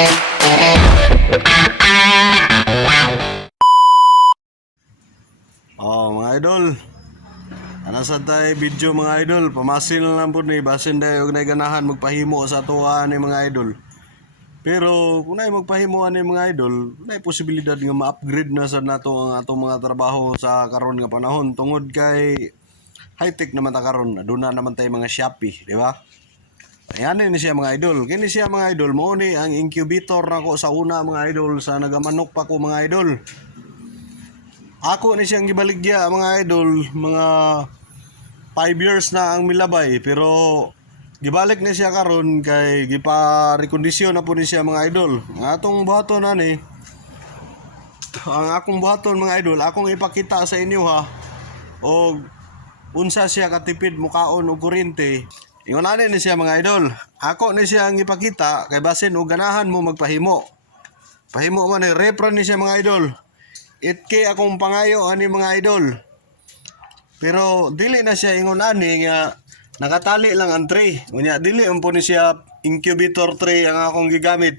Mga idol, ana sa tay video mga idol, pamasil na lang po ni basin dayo og ganahan magpahimo sa tuwa ni mga idol. Pero kung nay magpahimo ani mga idol, nay posibilidad nga ma-upgrade na sa nato ang atong mga trabaho sa karon nga panahon tungod kay high-tech naman ta karon, aduna naman tay mga Shopee, di ba? Ayan ni siya mga idol. Kini siya mga idol, mao ni ang incubator nako sa una mga idol sa nagamanok pa ko mga idol. Ako ni siyang gibaligya mga idol, mga 5 years na ang milabay pero gibalik ni siya karon kay gipa-rekondisyon na po ni siya mga idol. Ang atong buhaton ani, ang akong buhaton mga idol, akong ipakita sa inyo ha. O unsa siya katipid mukaon og kuryente. Ingon ani ni siya mga idol. Ako ni siya ang ipakita kay basin og ganahan mo magpahimo. Pahimo man ni repra ni siya mga idol. 8K akong pangayo ani mga idol. Pero dili na siya ingon ani nga nakatali lang ang tray. Unya dili un po ni siya incubator tray ang akong gigamit.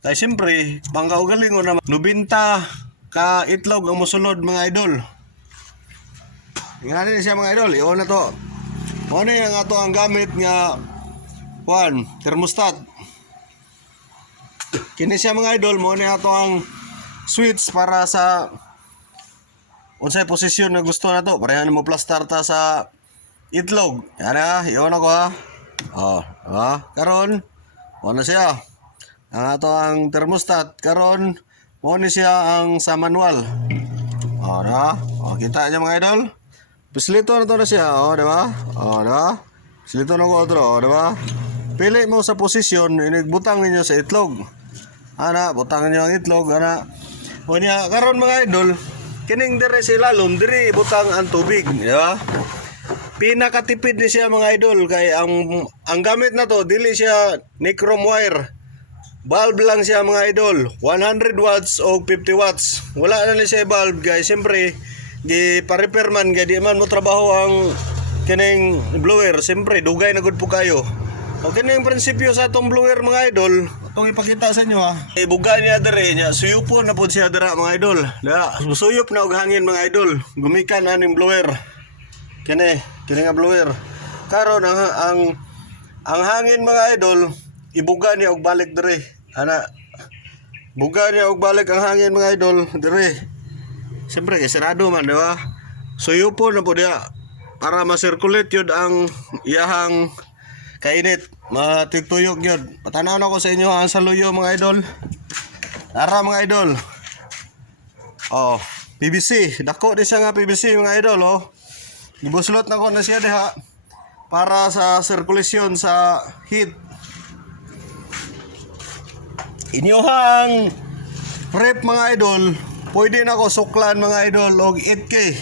Kay siyempre, pangkaugalingon naman 90 ka itlog ang mosulod mga idol. Ingon ani siya mga idol, iyon na to. Mo ni ang ato ang gamit nga thermostat. Kini siya mga idol, mo ni ato ang switch para sa unsay posisyon na gusto na to. Parehan mo plastar ta sa itlog. Yan na, iyon ako ha. Karon, mo na siya. Ang ato ang thermostat. Karon, mo ni siya ang sa manual. Kita niya mga idol. Pislito na to na siya. Diba? Diba? Pislito na ko otro. Diba? Pili mo sa posisyon, inigbutang ninyo sa itlog. Butang ninyo ang itlog. Unya karon mga idol, kining dire sa ilalom dire butang ang tubig, di ba? Pinakatipid ni siya mga idol kay ang gamit na to dili siya nichrome wire. Bulb lang siya mga idol, 100 watts o 50 watts. Wala na ni siya bulb guys. Siyempre, di pa-repair man kay di man mo trabaho ang kining blower. Siyempre, dugay na gud po kayo. O kining prinsipyo sa atong blower mga idol, itong ipakita sa inyo ha. Ibuga niya dere niya, suyupon na po siya dere mga idol. Suyop na og hangin mga idol. Gumikan aning blower. Kini nga blower. Karon ang hangin mga idol, ibuga niya og balik dere. Buga niya og balik ang hangin mga idol dere. Siyempre kay sarado man, di ba? Suyupon na po diya para ma-circulate yun ang iyahang kainit, matituyok yun. Patanaw na ko sa inyo ang saluyo mga idol. Tara mga idol. PVC. Dako di siya nga PVC mga idol. Ibuslot na ko na siya diha para sa sirkulasyon sa heat. Inyohang prep mga idol, pwede na ko suklan mga idol og 8K.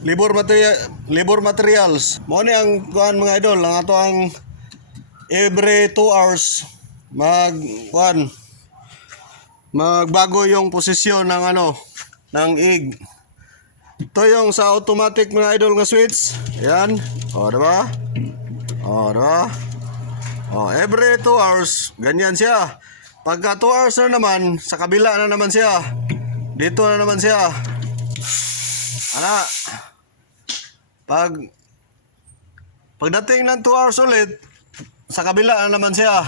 Labor materials. Mo ni ang kuan mga idol, ang ato ang every 2 hours magbago yung posisyon ng ng egg. Ito yung sa automatic mga idol nga switch. Ayan. Diba? Diba? Every 2 hours ganyan siya. Pagka 2 hours na naman, sa kabila na naman siya. Dito na naman siya. Pagdating ng 2 hours ulit, sa kabila na naman siya.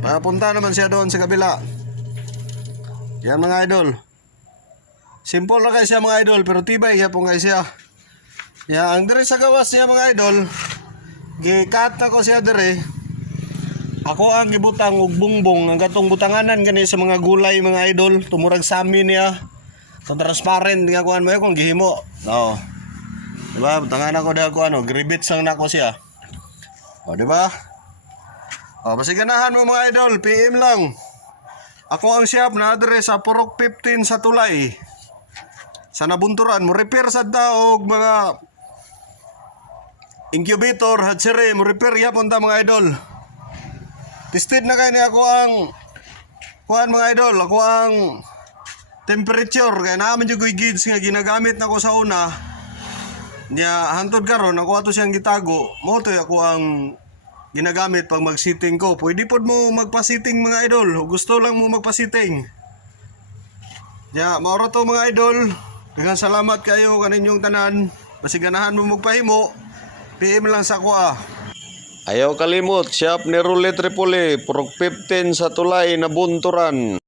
Papunta naman siya doon sa kabila. Yan mga idol. Simple na kayo siya mga idol, pero tibay ya po kayo siya. Ang dire sa gawas niya mga idol, gikat na ko siya dire. Ako ang gibutang og bungbong, ang gatong butanganan gani sa mga gulay mga idol, tumurag sami niya. Transparent nga kuan mo kung gihimo. Diba? Butangan ako dahil gribits lang na ako siya. Diba? Pasiganahan mo mga idol, PM lang. Ako ang shop na address sa Purok 15 sa Tulay. Sa Nabunturan, mo repair sa daog mga incubator, hatchery, mo repair yapon ta mga idol. Tested na kayo ni ako ang kuan mga idol, ako ang temperature kaya naman yung gauge nga ginagamit na ko sa una. Hantod karon ako ato siyang gitago. Mo to ako ang ginagamit pag mag-sitting ko. Pwede pod mo magpa-sitting mga idol. O gusto lang mo magpa-sitting. Ya, maura to mga idol. Daghang salamat kayo kaninyong tanan. Basi ganahan mo magpahimo, PM lang sa ako ah. Ayaw kalimot, shop ni Rule Tripoli, Purok 15 sa Tulay na Bunturan.